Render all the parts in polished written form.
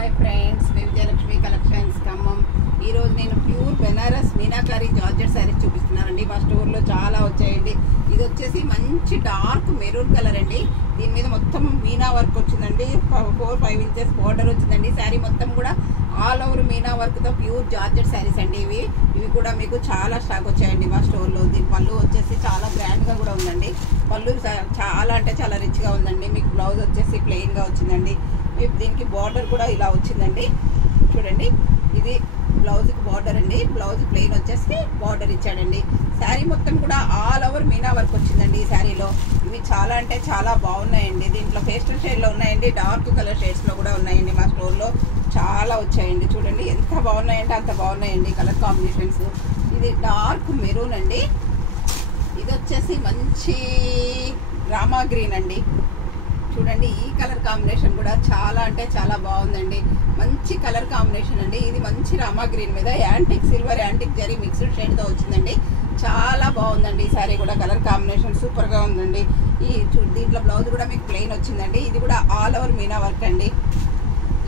Hi friends, మేము Vijayalakshmi collections Khammam. ఈరోజు నేను ప్యూర్ బెనారస్ మీనాకారి జార్జెట్ శారీస్ చూపిస్తున్నానండి. మా స్టోర్లో చాలా వచ్చాయండి. ఇది వచ్చేసి మంచి డార్క్ మెరూన్ కలర్ అండి. దీని మీద మొత్తం మీనా వర్క్ వచ్చిందండి. 4-5 ఇంచెస్ బోర్డర్ వచ్చిందండి. శారీ మొత్తం కూడా ఆల్ ఓవర్ మీనా వర్క్తో ప్యూర్ జార్జెట్ శారీస్ అండి. ఇవి కూడా మీకు చాలా స్టాక్ వచ్చాయండి మా స్టోర్లో. దీని పళ్ళు వచ్చేసి చాలా గ్రాండ్గా కూడా ఉందండి. పళ్ళు చాలా అంటే చాలా రిచ్గా ఉందండి. మీకు బ్లౌజ్ వచ్చేసి ప్లెయిన్గా వచ్చిందండి. దీనికి బార్డర్ కూడా ఇలా వచ్చిందండి. చూడండి, ఇది బ్లౌజ్కి బార్డర్ అండి. బ్లౌజ్ ప్లెయిన్ వచ్చేసి బార్డర్ ఇచ్చాడండి. శారీ మొత్తం కూడా ఆల్ ఓవర్ మీనా వర్క్ వచ్చిందండి ఈ శారీలో. ఇవి చాలా అంటే చాలా బాగున్నాయండి. దీంట్లో పేస్టల్ షేడ్లో ఉన్నాయండి, డార్క్ కలర్ షేడ్స్లో కూడా ఉన్నాయండి. మా స్టోర్లో చాలా వచ్చాయండి. చూడండి ఎంత బాగున్నాయంటే అంత బాగున్నాయండి కలర్ కాంబినేషన్స్. ఇది డార్క్ మెరూన్ అండి. ఇది వచ్చేసి మంచి రామా గ్రీన్ అండి. చూడండి, ఈ కలర్ కాంబినేషన్ కూడా చాలా అంటే చాలా బాగుందండి. మంచి కలర్ కాంబినేషన్ అండి. ఇది మంచి రామా గ్రీన్ మీద antique silver antique zari mixed షేడ్తో వచ్చిందండి. చాలా బాగుందండి ఈ సారీ కూడా. కలర్ కాంబినేషన్ సూపర్గా ఉందండి. దీంట్లో బ్లౌజ్ కూడా మీకు ప్లెయిన్ వచ్చిందండి. ఇది కూడా ఆల్ ఓవర్ మీనా వర్క్ అండి.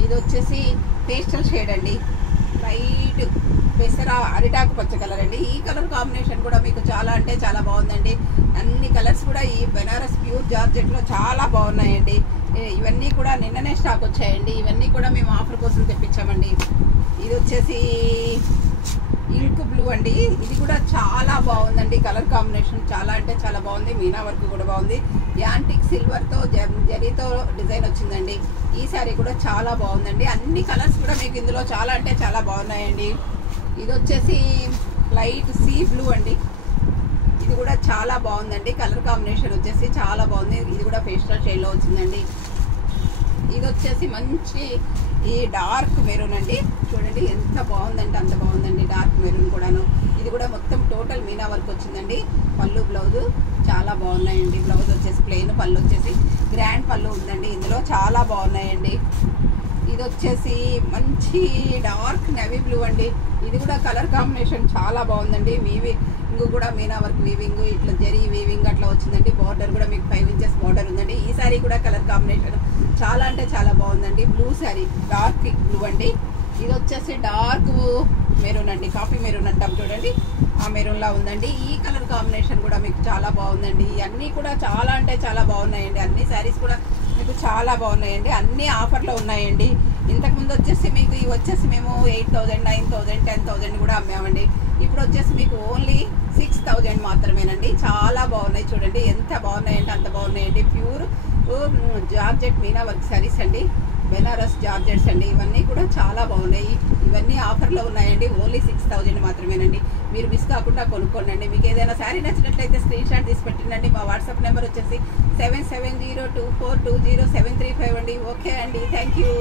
ఇది వచ్చేసి పేస్టల్ షేడ్ అండి, లైట్ పెసర అరిటాకు పచ్చ కలర్ అండి. ఈ కలర్ కాంబినేషన్ కూడా మీకు చాలా అంటే చాలా బాగుందండి. అన్ని కలర్స్ కూడా ఈ బెనారస్ ప్యూర్ జార్జెట్లో చాలా బాగున్నాయండి. ఇవన్నీ కూడా నిన్ననే స్టాక్ వచ్చాయండి. ఇవన్నీ కూడా మేము ఆఫర్ కోసం తెప్పించామండి. ఇది వచ్చేసి ఇంక్ బ్లూ అండి. ఇది కూడా చాలా బాగుందండి. కలర్ కాంబినేషన్ చాలా అంటే చాలా బాగుంది. మీనా వర్క్ కూడా బాగుంది. యాంటిక్ సిల్వర్తో జరీతో డిజైన్ వచ్చిందండి. ఈ శారీ కూడా చాలా బాగుందండి. అన్ని కలర్స్ కూడా మీకు ఇందులో చాలా అంటే చాలా బాగున్నాయండి. ఇది వచ్చేసి లైట్ సీ బ్లూ అండి. ఇది కూడా చాలా బాగుందండి. కలర్ కాంబినేషన్ వచ్చేసి చాలా బాగుంది. ఇది కూడా పేస్టల్ షేడ్లో వచ్చిందండి. ఇది వచ్చేసి మంచి ఈ డార్క్ మెరూన్ అండి. చూడండి ఎంత బాగుందంటే అంత బాగుందండి డార్క్ మెరూన్ కూడాను. ఇది కూడా మొత్తం టోటల్ మీనా వర్క్ వచ్చిందండి. పళ్ళు బ్లౌజు చాలా బాగున్నాయండి. బ్లౌజ్ వచ్చేసి ప్లెయిన్, పళ్ళు వచ్చేసి గ్రాండ్ పళ్ళు ఉందండి. ఇందులో చాలా బాగున్నాయండి. ఇది వచ్చేసి మంచి డార్క్ నెవీ బ్లూ అండి. ఇది కూడా కలర్ కాంబినేషన్ చాలా బాగుందండి. వీవింగ్ కూడా మీనా వర్క్ వీవింగ్, ఇట్లా జరీ వీవింగ్ అట్లా వచ్చిందండి. బార్డర్ కూడా మీకు 5 ఇంచెస్ బార్డర్ ఉందండి. ఈ శారీ కూడా కలర్ కాంబినేషన్ చాలా అంటే చాలా బాగుందండి. బ్లూ శారీ డార్క్ బ్లూ అండి. ఇది వచ్చేసి డార్క్ మెరూన్ అండి, కాఫీ మెరూన్ అంటాం చూడండి, ఆ మెరూన్ లా ఉందండి. ఈ కలర్ కాంబినేషన్ కూడా మీకు చాలా బాగుందండి. అన్నీ కూడా చాలా అంటే చాలా బాగున్నాయండి. అన్ని శారీస్ కూడా మీకు చాలా బాగున్నాయండి. అన్ని ఆఫర్లో ఉన్నాయండి. ఇంతకుముందు వచ్చేసి మీకు ఇవి వచ్చేసి మేము 8,000, 9,000, 10,000 కూడా అమ్మామండి. ఇప్పుడు వచ్చేసి మీకు ఓన్లీ 6,000 మాత్రమేనండి. చాలా బాగున్నాయి. చూడండి ఎంత బాగున్నాయంటే అంత బాగున్నాయండి. Pure georgette Meena work saris అండి, బెనారస్ జార్జెట్స్ అండి. ఇవన్నీ కూడా చాలా బాగున్నాయి. ఇవన్నీ ఆఫర్లో ఉన్నాయండి. ఓన్లీ 6,000 మాత్రమేనండి. మీరు మిస్ కాకుండా కొనుక్కోండి. మీకు ఏదైనా శారీ నచ్చినట్లయితే స్క్రీన్ షాట్ తీసి పెట్టండి. మా వాట్సాప్ నెంబర్ వచ్చేసి 7702420735 అండి. ఓకే అండి, థ్యాంక్ యూ.